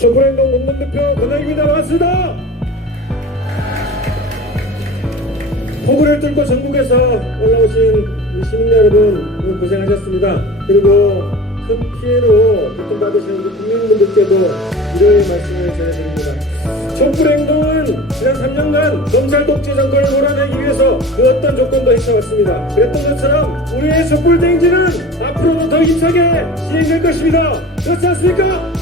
촛불행동 공동대표 권학입니다. 반갑습니다. 폭우를 뚫고 전국에서 올라오신 시민 여러분 고생하셨습니다. 그리고 큰 피해로 고통받으시는 국민분들께도 위로의 말씀을 전해드립니다. 촛불행동은 지난 3년간 검찰 독재 정권을 몰아내기 위해서 그 어떤 조건도 헤쳐왔습니다. 그랬던 것처럼 우리의 촛불대행진은 앞으로도 더 힘차게 진행될 것입니다. 그렇지 않습니까?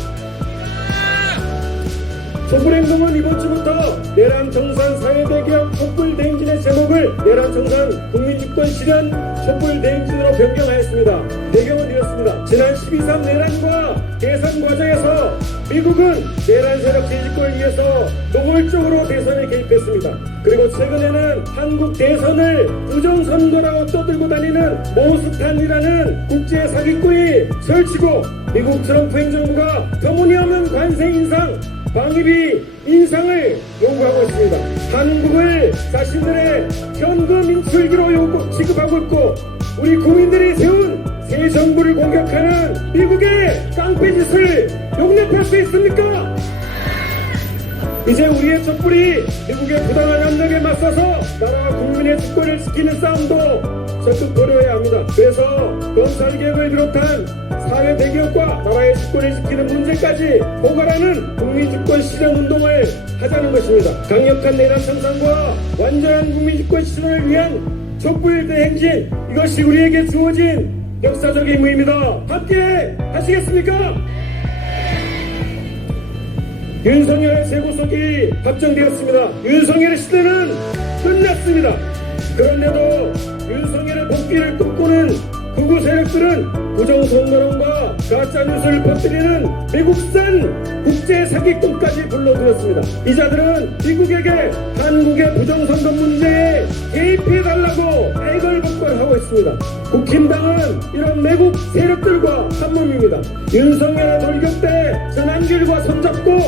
촛불행동은 이번 주부터 내란 정산 사회대기업 촛불 대행진의 제목을 내란 정산 국민주권 실현 촛불 대행진으로 변경하였습니다. 배경은 이렇습니다. 지난 12.3 내란과 대선 과정에서 미국은 내란 세력 재집권을 위해서 노골적으로 대선에 개입했습니다. 그리고 최근에는 한국 대선을 부정선거라고 떠들고 다니는 모스탄이라는 국제 사기꾼이 설치고 미국 트럼프 행정부가 터무니없는 관세 인상 방위비 인상을 요구하고 있습니다. 한국을 자신들의 현금 인출기로 요구 지급하고 있고 우리 국민들이 세운 새 정부를 공격하는 미국의 깡패 짓을 용납할 수 있습니까? 이제 우리의 촛불이 미국의 부당한 압력에 맞서서 나라와 국민의 주권을 지키는 싸움도 적극 벌여야 합니다. 그래서 검찰개혁을 비롯한 사회 대기업과 나라의 주권을 지키는 문제까지 포괄하는 국민주권 실현 운동을 하자는 것입니다. 강력한 내란 청산과 완전한 국민주권 실현을 위한 촛불 대 행진 이것이 우리에게 주어진 역사적 임무입니다. 함께 하시겠습니까? 윤석열의 재구속이 확정되었습니다. 윤석열의 시대는 끝났습니다. 그런데도 윤석열의 복귀를 꿈꾸는 극우 세력들은 부정 선거론과 가짜 뉴스를 퍼뜨리는 미국산 국제 사기꾼까지 불러들였습니다. 이 자들은 미국에게 한국의 부정 선거 문제에 개입해 달라고 애걸복걸하고 있습니다. 국힘당은 이런 매국 세력들과 한몸입니다. 윤석열의 돌격 때 전한길과 손잡고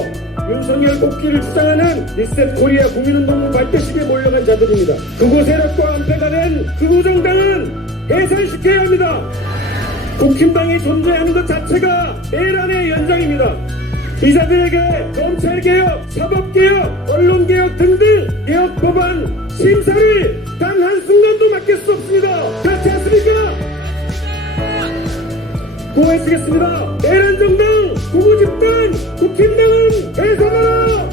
윤석열 복귀를 주장하는 리셋 코리아 국민운동 발표식에 몰려간 자들입니다. 극우 세력과 한패가 된 극우 정당은 해산시켜야 합니다. 국힘당이 존재하는 것 자체가 내란의 연장입니다. 이 자들에게 검찰개혁, 사법개혁, 언론개혁 등등 개혁 법안 심사를 단 한순간도 맡길 수 없습니다. 그렇지 않습니까? 구호해주겠습니다. 내란 정당, 구구 집단, 국힘당은 해산하라!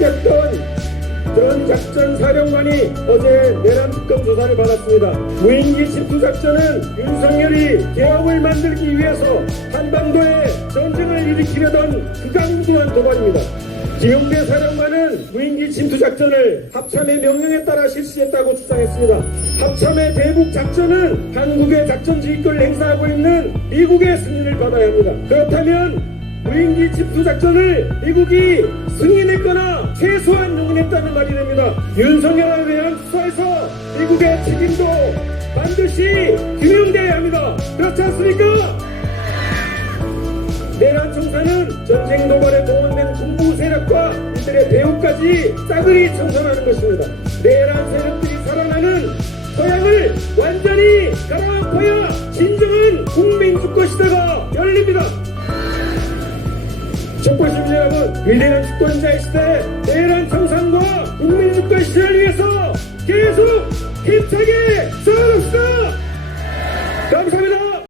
침투시켰던 그런 작전 사령관이 어제 내란 특검 조사를 받았습니다. 무인기 침투 작전은 윤석열이 개혁을 만들기 위해서 한반도에 전쟁을 일으키려던 극악무도한 도발입니다. 기용대 사령관은 무인기 침투 작전을 합참의 명령에 따라 실시했다고 주장했습니다. 합참의 대북 작전은 한국의 작전 지휘권을 행사하고 있는 미국의 승인을 받아야 합니다. 그렇다면 무인기 침투 작전을 미국이 승인했거나 최소한 용인했다는 말이 됩니다. 윤석열에 대한 수사에서 미국의 책임도 반드시 규명돼야 합니다. 그렇지 않습니까? 내란 청산은 전쟁 도발에 동원된 군부 세력과 이들의 배후까지 싸그리 청산하는 것입니다. 내란 세력들이 살아나는 서양을 완전히 갈아엎어야 진정한 국민 위대한 주권자의 시대, 내란 청산과 국민 주권 시대를 위해서 계속 힘차게 싸워봅시다! 감사합니다!